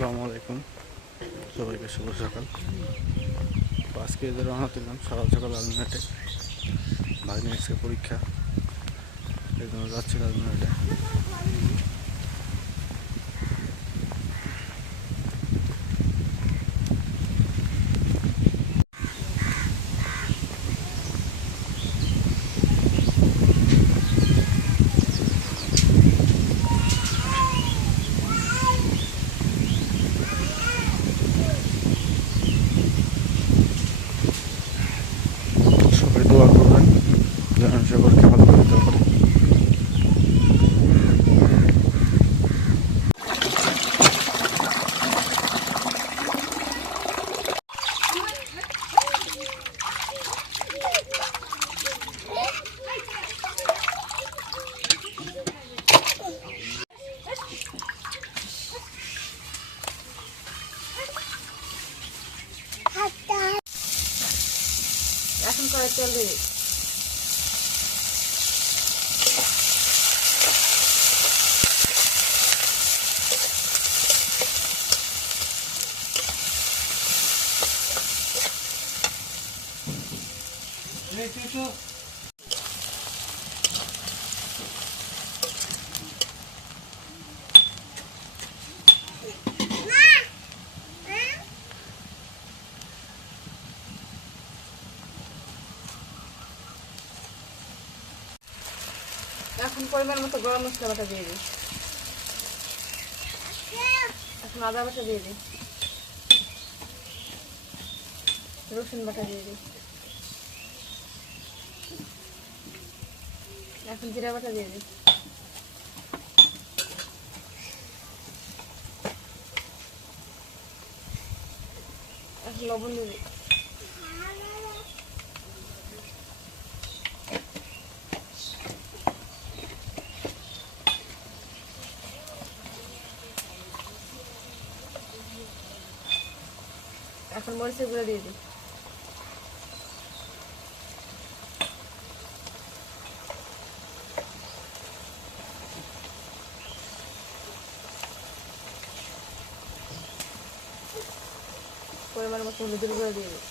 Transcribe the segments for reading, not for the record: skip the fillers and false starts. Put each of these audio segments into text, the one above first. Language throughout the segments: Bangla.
আসসালামু আলাইকুম, সবাইকে শুভ সকাল। আজকে যে রওনা দিলাম সকাল সকাল লালমিনহাটে। ভাগ্নে আজকে পরীক্ষা, এই জন্য যাচ্ছি লালমিনহাটে। সবাই দোয়া করবেন যেন সে পরীক্ষা ভালো করে দিতে পারে। এখন করে তেল দিবি। এখন পরিমাণ মতো গরম মশলা বাটা দিয়ে দিই। এখন আদা বাটা দিয়ে দিই, রসুন বাটা দিয়ে দিই, এখন জিরা বাটা দিয়ে দিই, এখন লবণ দিয়ে দিই। এখন মরিচের গুঁড়ো দিয়ে দিই। পরিমাণ মতো হলুদের গুঁড়ো দিয়ে দিই।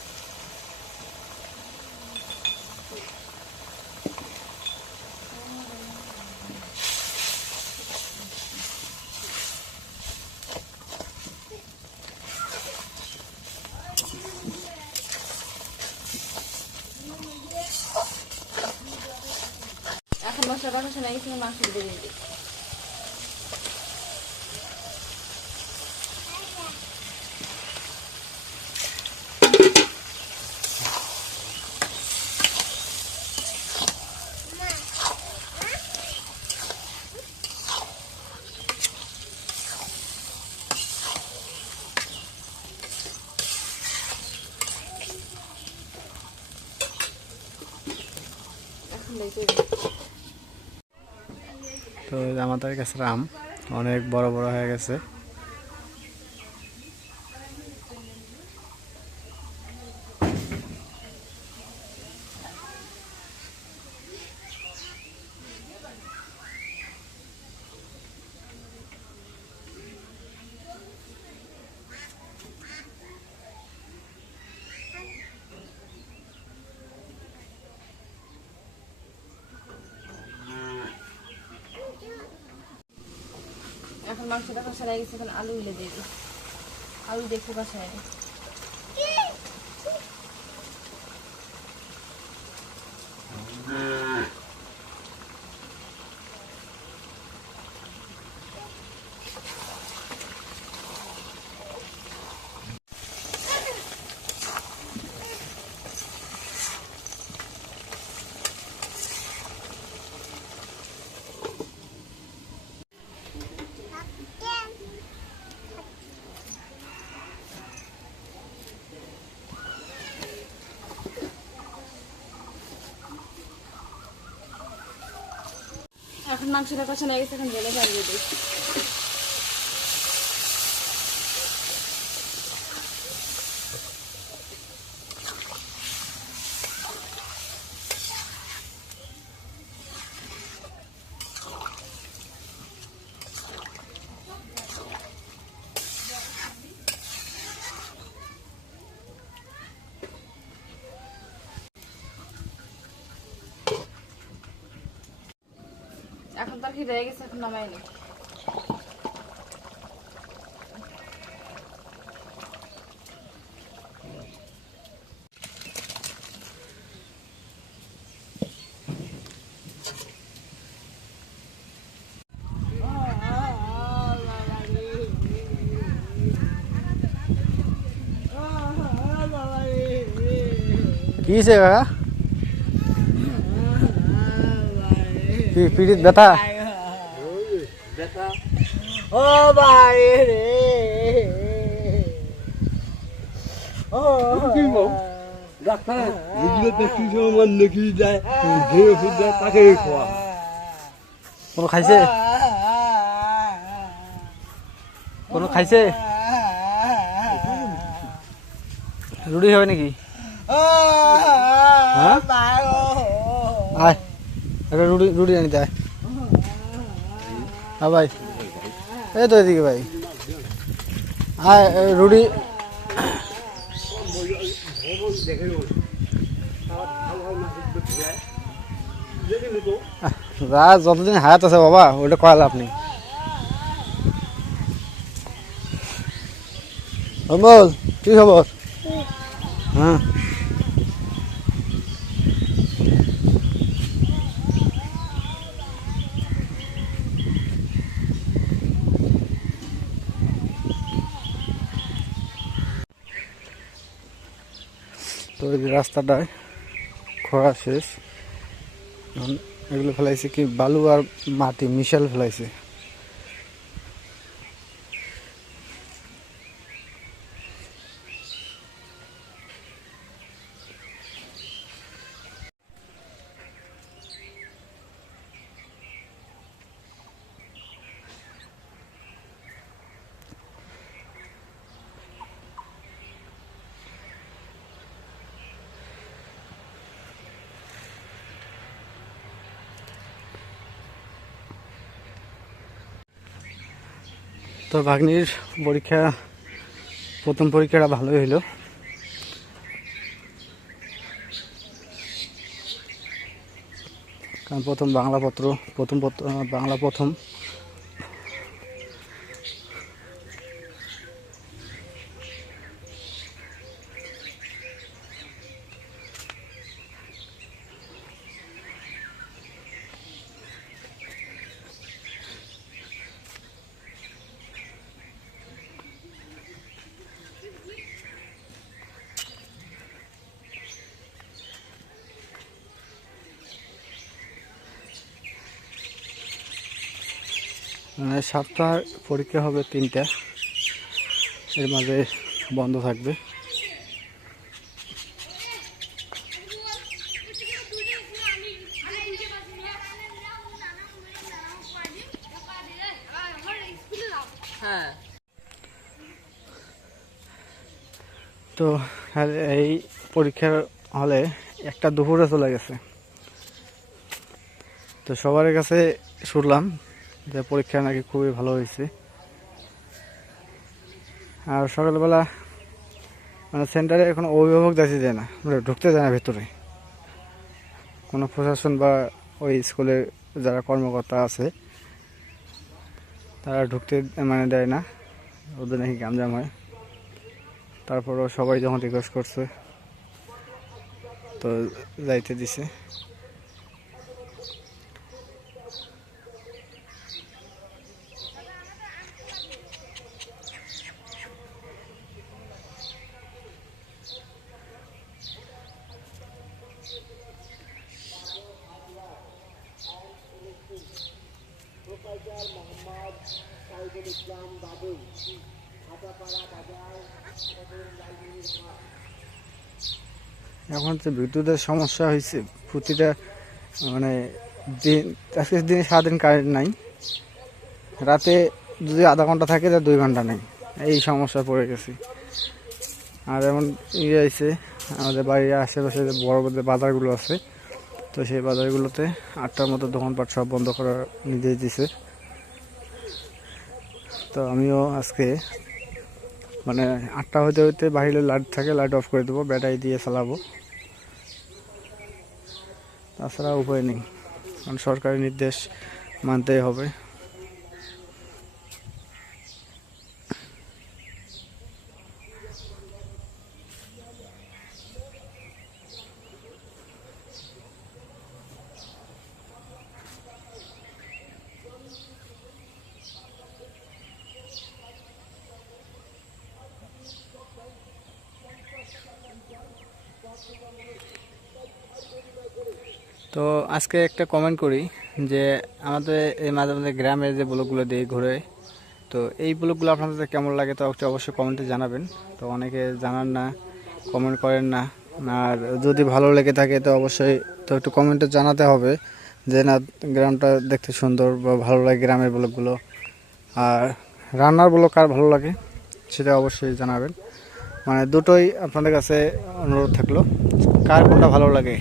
এখন মশলা বাটা শোনা গেছে, মাংস দিয়ে দিই। তো আমাদের কাছে আম অনেক বড় বড় হয়ে গেছে। এখন মাংসটা কষা হয়ে গেছে, এখন আলু উলে দিয়ে দিই। আলু দেখে কষায় নিই। এখন মাংসটা কষানো হয়ে গেছে, এখন জলে ঢালিয়ে দিই। আমার খিদে হয়ে গেছে, এখন নামাই নি। কি হয়েছে কাকা? কি পিঠিত ব্যথা? ও ভাই রে ও কি বল ডাক্তার এগুলো প্রেসক্রিপশন আমার লিখে দেয়, যে ওষুধ দেয় তাকে খাওয়া। কোনো খাইছে? কোনো খাইছে? রুটি হবে নাকি? হ্যাঁ আয় একটা রুটি রুটি আনিতে আয়। হ্যাঁ ভাই, এই তো এদিকে ভাই, আয় রুটি। রাত যতদিন হায়াত আছে বাবা, ওটা কয়াল আপনি। অমল কি খবর? হ্যাঁ তো এই রাস্তাটায় খোঁড়া শেষ, এখন এগুলো ফেলাইছে কি বালু আর মাটি মিশাল ফেলাইছে। তো ভাগ্নির পরীক্ষা, প্রথম পরীক্ষাটা ভালোই হইলো। কারণ প্রথম বাংলা প্রথম সপ্তাহ পরীক্ষা হবে 3টা, এর মাঝে বন্ধ থাকবে। তো এই পরীক্ষার হলে একটা দুপুরে চলে গেছে। তো সবার কাছে শুনলাম যে পরীক্ষা নাকি খুবই ভালো হয়েছে। আর সকালবেলা মানে সেন্টারে কোনো অভিভাবক যাইতে যায় না, মানে ঢুকতে যায় না ভেতরে। কোনো প্রশাসন বা ওই স্কুলে যারা কর্মকর্তা আছে তারা ঢুকতে মানে দেয় না, ওদের নাকি গ্যাঞ্জাম হয়। তারপরও সবাই যখন রিকোয়েস্ট করছে তো যাইতে দিছে। এখন যে বিদ্যুতের সমস্যা হয়েছে, প্রতিটা মানে দিন, আজকে দিনে সারাদিন কারেন্ট নাই, রাতে যদি আধা ঘন্টা থাকে তার 2 ঘন্টা নেই, এই সমস্যা পড়ে গেছি। আর এমন ইয়ে আছে আমাদের বাড়ির আশেপাশে যে বড় বড় বাজারগুলো আছে, তো সেই বাজারগুলোতে 8টার মতো দোকানপাট সব বন্ধ করার নির্দেশ দিছে। তো আমিও আজকে মানে 8টা হইতে হইতে বাইরে লাইট থাকে, লাইট অফ করে দেবো, ব্যাটারি দিয়ে চালাবো, তাছাড়া উপায় নেই। কারণ সরকারি নির্দেশ মানতেই হবে। তো আজকে একটা কমেন্ট করি যে আমাদের এই মাঝে মাঝে গ্রামের যে ব্লগগুলো দিয়ে ঘুরে, তো এই ব্লগগুলো আপনাদের কেমন লাগে তো অবশ্যই কমেন্টে জানাবেন। তো অনেকে জানান না, কমেন্ট করেন না। আর যদি ভালো লেগে থাকে তো অবশ্যই তো একটু কমেন্টে জানাতে হবে যে না গ্রামটা দেখতে সুন্দর বা ভালো লাগে গ্রামের ব্লগগুলো। আর রান্নার ব্লগ কার ভালো লাগে সেটা অবশ্যই জানাবেন। মানে দুটোই আপনাদের কাছে অনুরোধ থাকলো, কার কোনটা ভালো লাগে।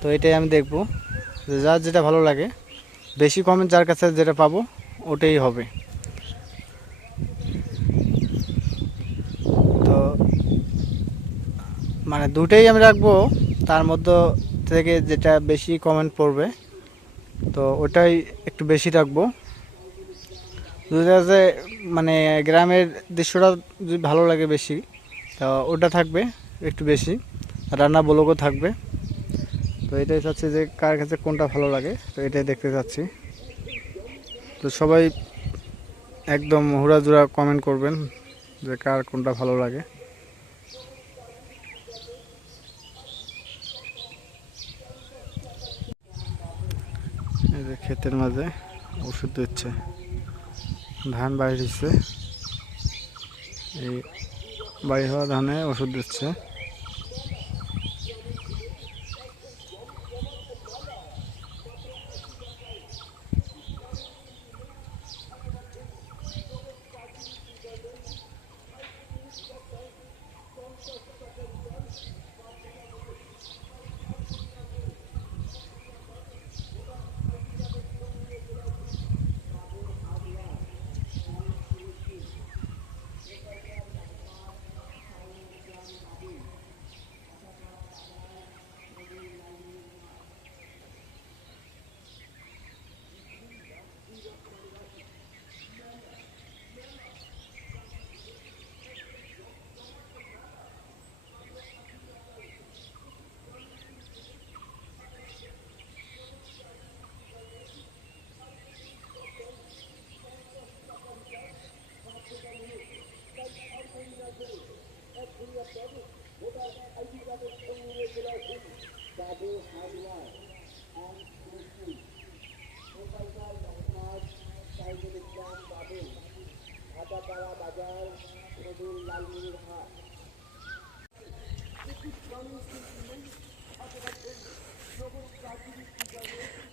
তো এটাই আমি দেখবো যে যার যেটা ভালো লাগে, বেশি কমেন্ট যার কাছে যেটা পাবো ওটাই হবে। তো মানে দুটোই আমি রাখবো, তার মধ্যে থেকে যেটা বেশি কমেন্ট পড়বে তো ওটাই একটু বেশি রাখবো। যদি আছে মানে গ্রামের দৃশ্যটা যদি ভালো লাগে বেশি, তো ওটা থাকবে একটু বেশি, রান্না ব্লগও থাকবে। তো এটাই চাচ্ছি যে কার কাছে কোনটা ভালো লাগে, তো এটাই দেখতে চাচ্ছি। তো সবাই একদম হুড়াজুড়া কমেন্ট করবেন যে কার কোনটা ভালো লাগে। এই যে ক্ষেতের মাঝে ওষুধ দিচ্ছে, ধান বাইর হচ্ছে, এই বাইর হওয়া ধানে ওষুধ দিচ্ছে।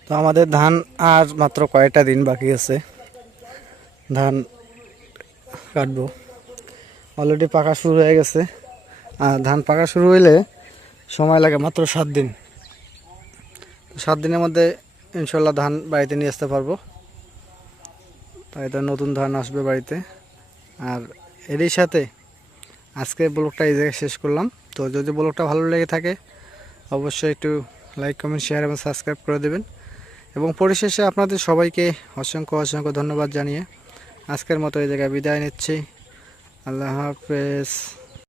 তো আমাদের ধান আর মাত্র কয়েকটা দিন বাকি আছে, ধান কাটবো। অলরেডি পাকা শুরু হয়ে গেছে। আর ধান পাকা শুরু হইলে সময় লাগে মাত্র 7 দিন। 7 দিনের মধ্যে ইনশাল্লাহ ধান বাড়িতে নিয়ে আসতে পারবো। তাই তো নতুন ধান আসবে বাড়িতে। আর এরই সাথে আজকে ব্লগটা এই জায়গায় শেষ করলাম। তো যদি ব্লগটা ভালো লেগে থাকে অবশ্যই একটু লাইক, কমেন্ট, শেয়ার এবং সাবস্ক্রাইব করে দেবেন। এবং পরিশেষে আপনাদের সবাইকে অসংখ্য অসংখ্য ধন্যবাদ জানিয়ে আজকের মতো এই জায়গায় বিদায় নিচ্ছি। আল্লাহ হাফেজ।